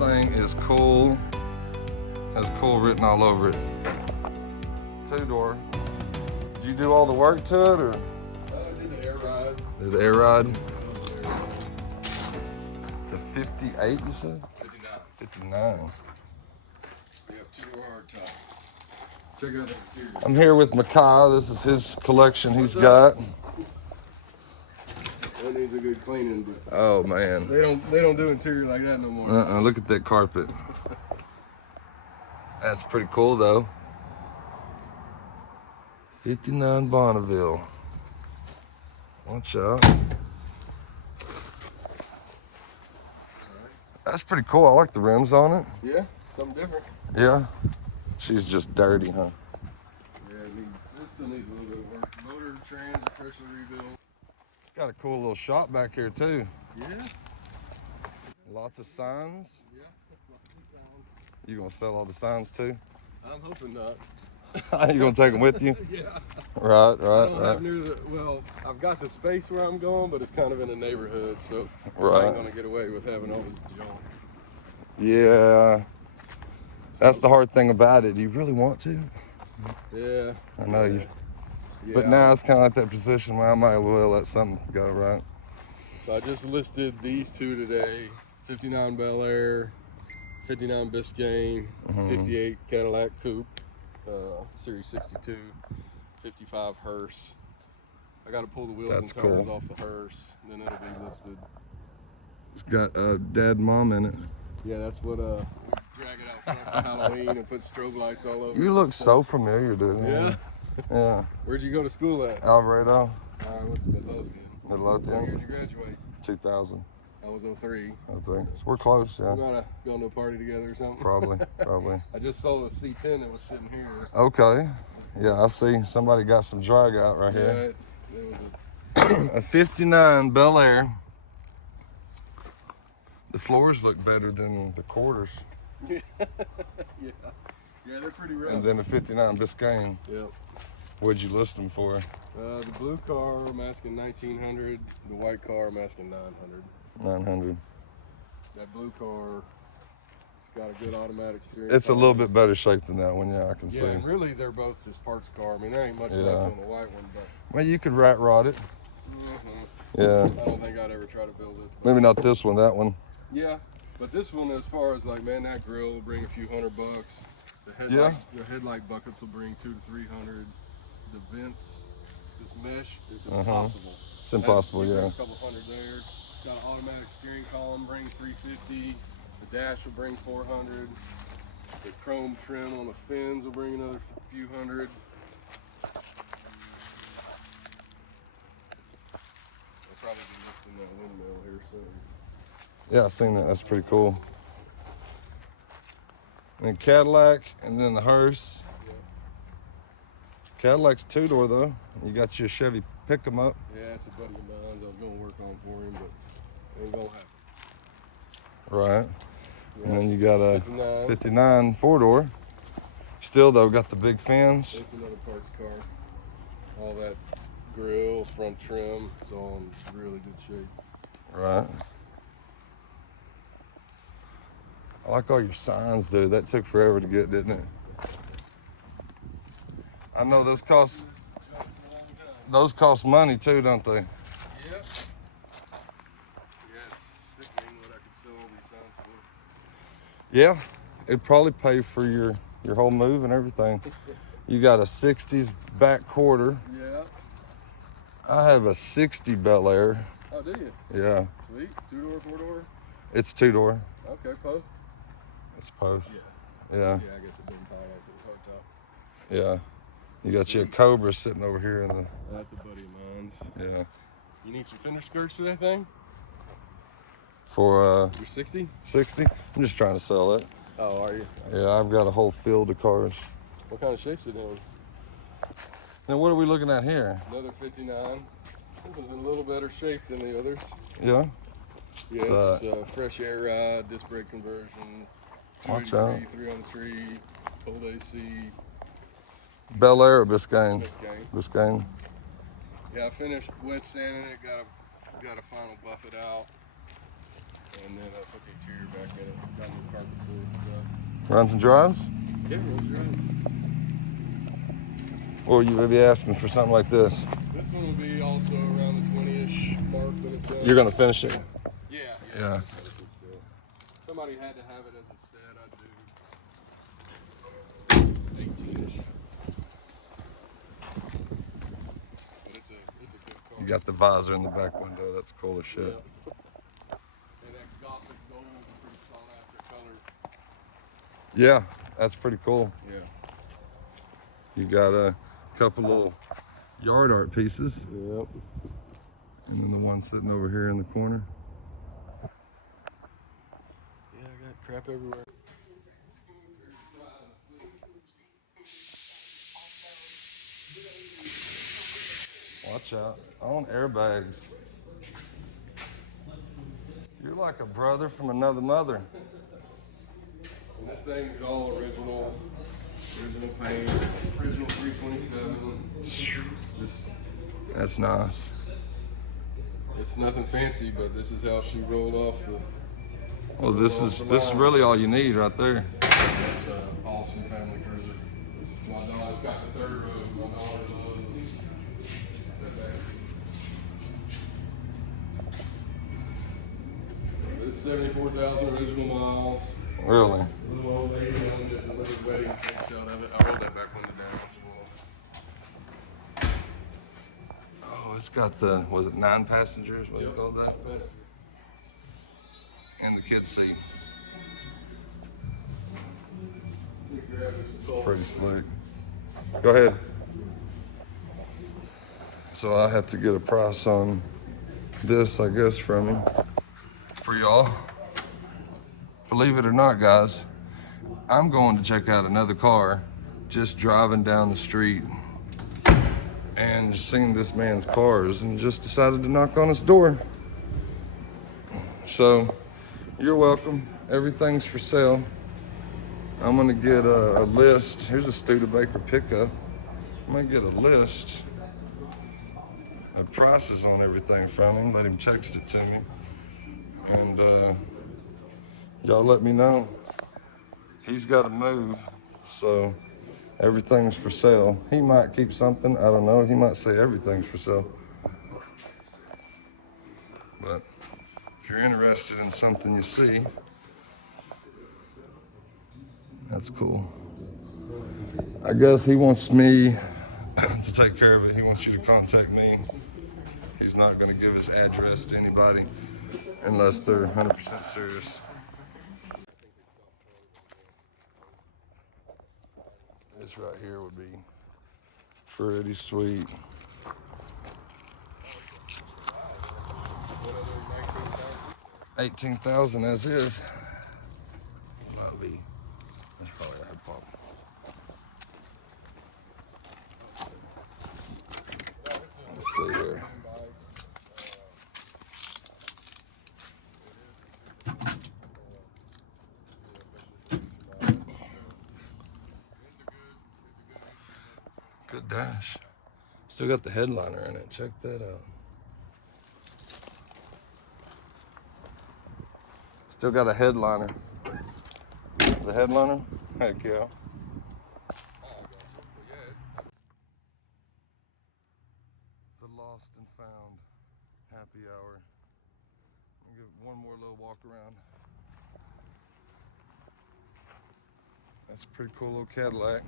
thing is cool. Has cool written all over it. Two-door. Did you do all the work to it, or? I did the air ride. Did the air ride? It's a 58, you said? 59. 59. We have two-door hardtop. Check out the interior. I'm here with Miciah. This is his collection he's got. That needs a good cleaning, but Oh man. they don't do interior like that no more. Look at that carpet. That's pretty cool though. 59 Bonneville. Watch out. That's pretty cool. I like the rims on it. Yeah, something different. Yeah. She's just dirty, huh? Yeah, it still needs a little bit of work. Motor, trans, are freshly rebuilt. Got a cool little shop back here too. Yeah. Lots of signs. Yeah. You gonna sell all the signs too? I'm hoping not. You gonna take them with you? Yeah. Right. Well, I've got the space where I'm going, but it's kind of in a neighborhood, so I Right. ain't gonna get away with having all this junk. Yeah. That's the hard thing about it. Do you really want to? Yeah. I know you. Yeah. But now it's kind of like that position where I might as well let something go, right? So I just listed these two today: 59 Bel Air, 59 Biscayne, 58 Cadillac Coupe, Series 62, 55 Herse. I got to pull the wheels That's and tires cool. off the Herse, then it'll be listed. It's got dad and mom in it. Yeah, that's what we drag it out front for Halloween and put strobe lights all over. You look so familiar, dude. Yeah. Yeah. Where'd you go to school at? Alvarado, I went to Midlothian. What year Midlothian, did you graduate? 2000. I was 03. I think. So we're close, We yeah. might have gone to a party together or something. Probably. I just saw a C10 that was sitting here. Okay. Yeah, I see somebody got some drag out right Yeah, here. it was A 59 Bel Air. The floors look better than the quarters. yeah, they're pretty rough. And then a 59 Biscayne. Yep. What'd you list them for? The blue car, I'm asking 1900. The white car, I'm asking 900. 900. That blue car, it's got a good automatic steering. It's a little bit better shape than that one, yeah, I can Yeah, see. and really they're both just parts car. I mean, there ain't much left on the white one, but Well, you could rat rod it. I Yeah. don't think I'd ever try to build it. Maybe not this one, that one. Yeah, but this one, as far as like, man, that grill will bring a few $100. The headlight buckets will bring $200 to $300. The vents, this mesh is impossible. It's impossible, Bring yeah. a couple hundred there. Got an automatic steering column, bring 350. The dash will bring 400. The chrome trim on the fins will bring another few hundred. I'll probably be listing that windmill here soon. Yeah, I seen that. That's pretty cool. And Cadillac, and then the Herse. Yeah. Cadillac's two-door though. You got your Chevy pick 'em up. Yeah, it's a buddy of mine. I was going to work on for him, but ain't going to happen. Right. Yeah. And then you got a 59. 59 four-door. Still though, got the big fins. It's another parts car. All that grill, front trim, it's all in really good shape. Right. I like all your signs, dude. That took forever to get, didn't it? I know those cost money too, don't they? Yep. Yeah, it's sickening what I could sell all these signs for. Yeah. It'd probably pay for your whole move and everything. You got a 60s back quarter. Yeah. I have a 60 Bel Air. Oh, do you? Yeah. Sweet. 2-door, 4-door? It's two-door. Okay, post? It's post. Yeah. Yeah. Yeah, I guess it didn't pile up with the hard top. Yeah. You got your Cobra sitting over here in the, That's a buddy of mine's. yeah. You need some fender skirts for that thing? For You're 60? 60. I'm just trying to sell it. Oh, are you? Yeah, I've got a whole field of cars. What kind of shape's it in? Then what are we looking at here? Another 59. This is in a little better shape than the others. Yeah. Yeah, it's fresh air ride, disc brake conversion, Watch out. 3 on 3, cold AC, Bel Air or Biscayne? Biscayne. Biscayne. Yeah, I finished wet sanding it, got to final buff it out. And then I put the interior back in it. Got new carpet cord and stuff. Runs and drives? Yeah, rolls drives. Or you would be asking for something like this? This one will be also around the 20-ish mark when it's done. You're gonna finish it? Yeah. Somebody had to have it as a set. I do 18-ish. But it's a good car. You got the visor in the back window. That's cool as shit. Yeah. And that gothic gold is pretty sought after color. Yeah, that's pretty cool. Yeah. You got a couple little yard art pieces. Yep. And then the one sitting over here in the corner. Yeah, I got crap everywhere. Watch out. I want airbags. You're like a brother from another mother. And this thing is all original paint, original 327. Just, That's nice. it's nothing fancy, but this is how she rolled off the. Well, this is really all you need right there. That's an awesome family cruiser. My daughter's got the third row. My daughter loves that backseat. This is 74,000 original miles. Really. Little old lady on it, the little wedding takes out of it. I rolled that back window down as well. Oh, it's got the, was it 9 passengers? What do you call that? And the kids seat. Pretty slick. Go ahead. So I have to get a price on this, I guess, from him for y'all. Believe it or not, guys, I'm going to check out another car, just driving down the street and seen this man's cars and just decided to knock on his door. So you're welcome. Everything's for sale. I'm gonna get a list. Here's a Studebaker pickup. I'm gonna get a list of prices on everything from him. Let him text it to me. And y'all let me know. He's got to move, so everything's for sale. He might keep something, I don't know. He might say everything's for sale. But if you're interested in something you see, that's cool. I guess he wants me to take care of it. He wants you to contact me. He's not going to give his address to anybody unless they're 100% serious. This right here would be pretty sweet. $18,000 as is. Might be. That's probably a head pop. Let's see here. Good dash. Still got the headliner in it. Check that out. Still got a headliner. The headliner? Heck yeah. The lost and found happy hour. I'll give it one more little walk around. That's a pretty cool little Cadillac.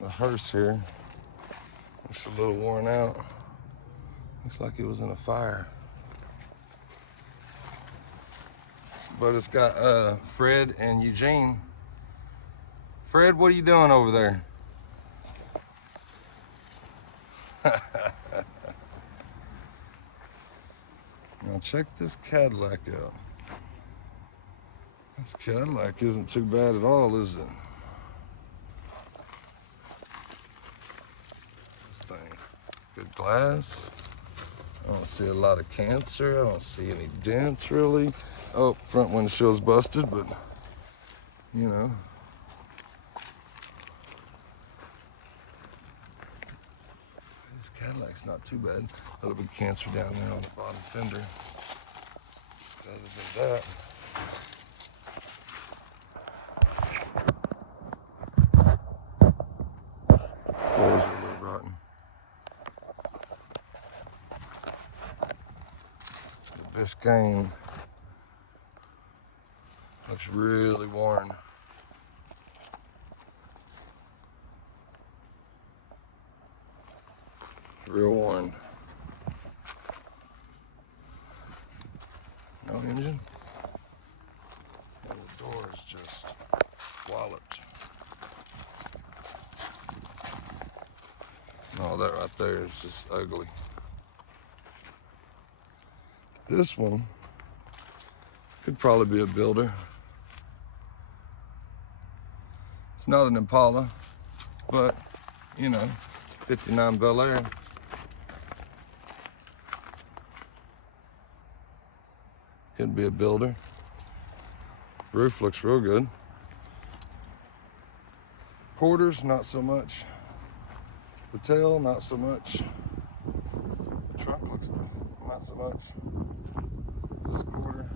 The Herse here looks a little worn out. Looks like it was in a fire. But it's got Fred and Eugene. Fred, what are you doing over there? Now check this Cadillac out. This Cadillac isn't too bad at all, is it? This thing, good glass. I don't see a lot of cancer. I don't see any dents really. Oh, front windshield's busted, but you know. This Cadillac's not too bad. A little bit of cancer down there on the bottom fender. Other than that, doors are a little rotten. The Biscayne looks really worn. Real worn. No engine. And the door is just walloped. No, that right there is just ugly. This one could probably be a builder. It's not an Impala, but you know, 59 Bel Air. Could be a builder. Roof looks real good. Quarters, not so much. The tail, not so much. The trunk looks good, not so much. This quarter,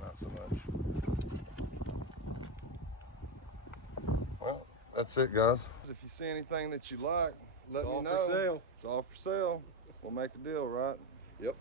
not so much. Well, that's it, guys. If you see anything that you like, let me know. It's all for sale. It's all for sale. We'll make a deal, right? Yep.